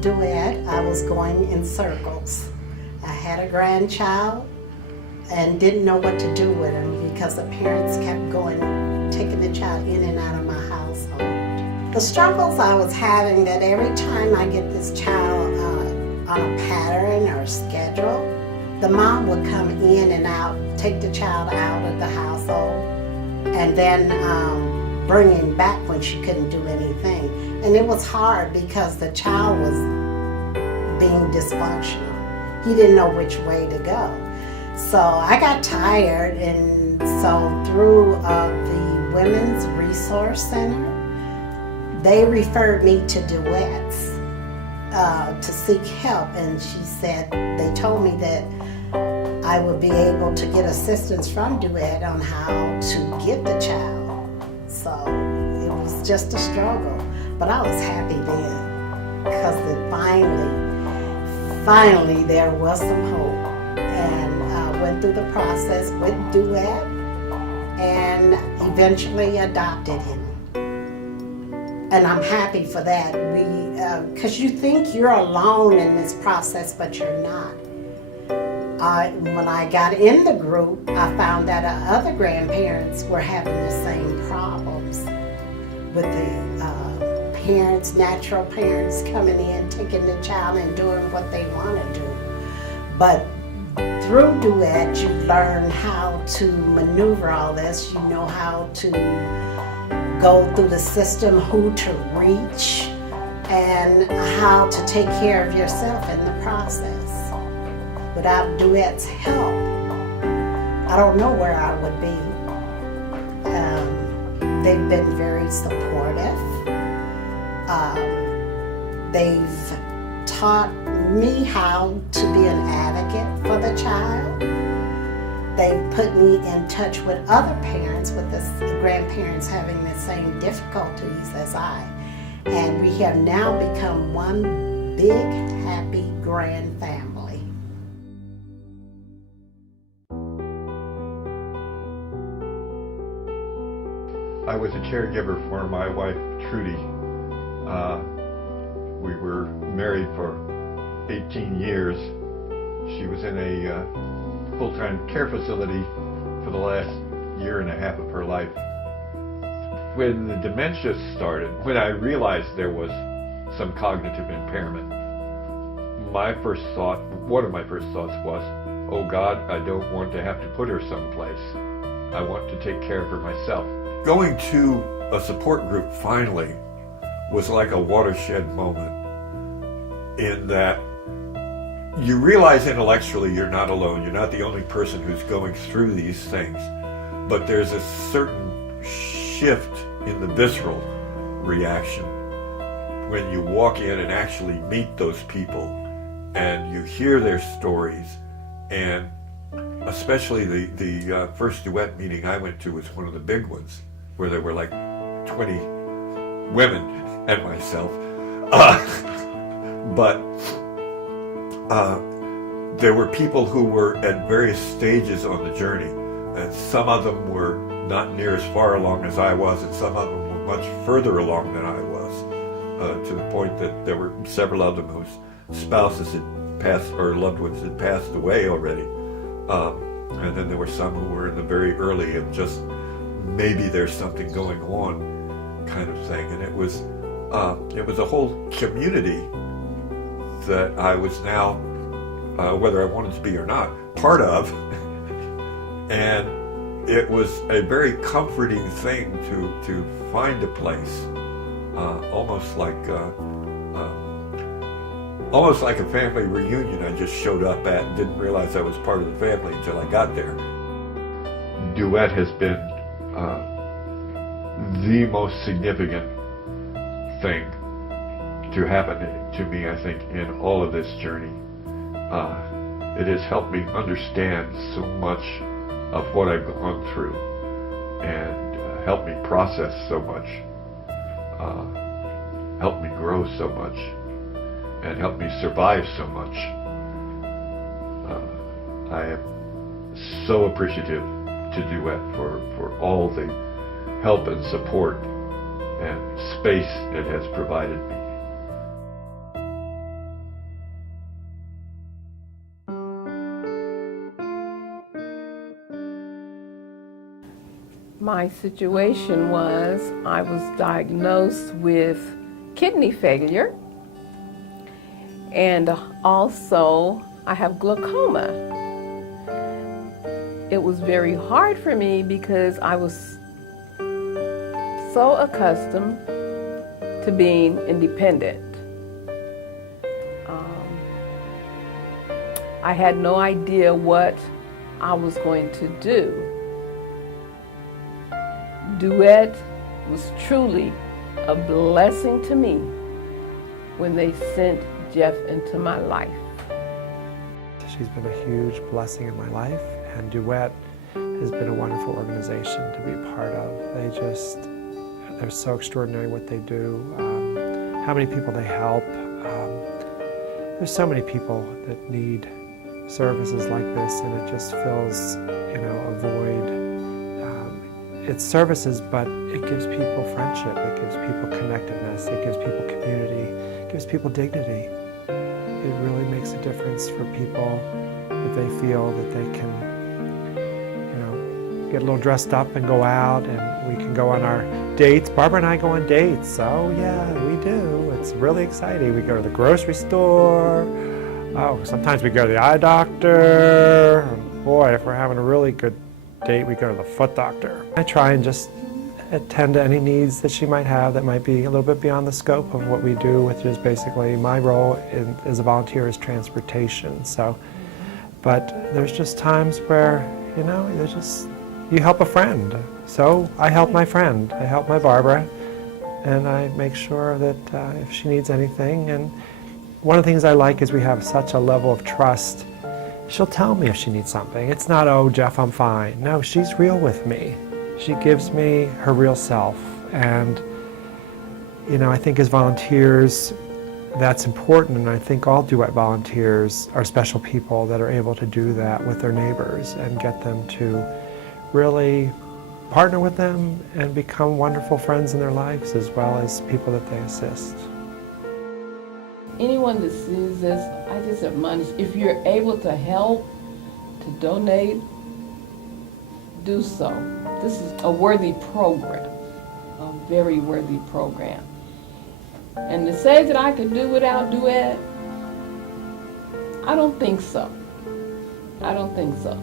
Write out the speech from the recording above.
Duet, I was going in circles. I had a grandchild and didn't know what to do with him because the parents kept taking the child in and out of my household. The struggles I was having, that every time I get this child on a pattern or schedule, the mom would come in and out, take the child out of the household, and then bring him back when she couldn't do anything. And it was hard because the child was being dysfunctional. He didn't know which way to go. So I got tired, and so through the Women's Resource Center, they referred me to Duets to seek help. And they told me that I would be able to get assistance from Duet on how to get the child. So it was just a struggle, but I was happy then because finally there was some hope, and I went through the process with Duet and eventually adopted him. And I'm happy for that. Because you think you're alone in this process, but you're not. When I got in the group, I found that other grandparents were having the same problems with the natural parents coming in, taking the child and doing what they want to do. But through Duet, you learn how to maneuver all this. You know how to go through the system, who to reach, and how to take care of yourself in the process. Without Duet's help, I don't know where I would be. They've been very supportive. They've taught me how to be an advocate for the child. They've put me in touch with other parents, with the grandparents having the same difficulties as I. And we have now become one big, happy grand family. I was a caregiver for my wife, Trudy. We were married for 18 years. She was in a full-time care facility for the last year and a half of her life. When the dementia started, when I realized there was some cognitive impairment, one of my first thoughts was, oh God, I don't want to have to put her someplace. I want to take care of her myself. Going to a support group finally was like a watershed moment, in that you realize intellectually you're not alone. You're not the only person who's going through these things, but there's a certain shift in the visceral reaction when you walk in and actually meet those people and you hear their stories. And especially the first Duet meeting I went to was one of the big ones, where there were like 20 women and myself. But there were people who were at various stages on the journey, and some of them were not near as far along as I was, and some of them were much further along than I was, to the point that there were several of them whose spouses had passed, or loved ones had passed away already. And then there were some who were in the very early and just maybe there's something going on kind of thing. And it was a whole community that I was now, whether I wanted to be or not, part of. And it was a very comforting thing to find a place, almost like a family reunion I just showed up at and didn't realize I was part of the family until I got there. Duet has been the most significant thing to happen to me, I think, in all of this journey. It has helped me understand so much of what I've gone through, and helped me process so much, helped me grow so much, and helped me survive so much. I am so appreciative to Duet for all the help and support and space it has provided me. My situation was I was diagnosed with kidney failure, and also I have glaucoma. It was very hard for me because I was so accustomed to being independent. I had no idea what I was going to do. Duet was truly a blessing to me when they sent Jeff into my life. She's been a huge blessing in my life, and Duet has been a wonderful organization to be a part of. They're so extraordinary what they do, how many people they help. There's so many people that need services like this, and it just fills, a void. It's services, but it gives people friendship, it gives people connectedness, it gives people community, it gives people dignity. It really makes a difference for people that they feel that they can, get a little dressed up and go out, and we can go on our dates. Barbara and I go on dates. Oh yeah, we do. It's really exciting. We go to the grocery store. Oh, sometimes we go to the eye doctor. Boy, if we're having a really good date, we go to the foot doctor. I try and just attend to any needs that she might have that might be a little bit beyond the scope of what we do, which is basically my role as a volunteer is transportation. So, but there's just times where, you help a friend. So I help my friend. I help my Barbara, and I make sure that if she needs anything. And one of the things I like is we have such a level of trust. She'll tell me if she needs something. It's not, oh, Jeff, I'm fine. No, she's real with me. She gives me her real self. And, I think as volunteers, that's important. And I think all Duet volunteers are special people that are able to do that with their neighbors and get them to really partner with them and become wonderful friends in their lives, as well as people that they assist. Anyone that sees this, I just admonish, if you're able to help, to donate, do so. This is a worthy program, a very worthy program. And to say that I could do without Duet, I don't think so. I don't think so.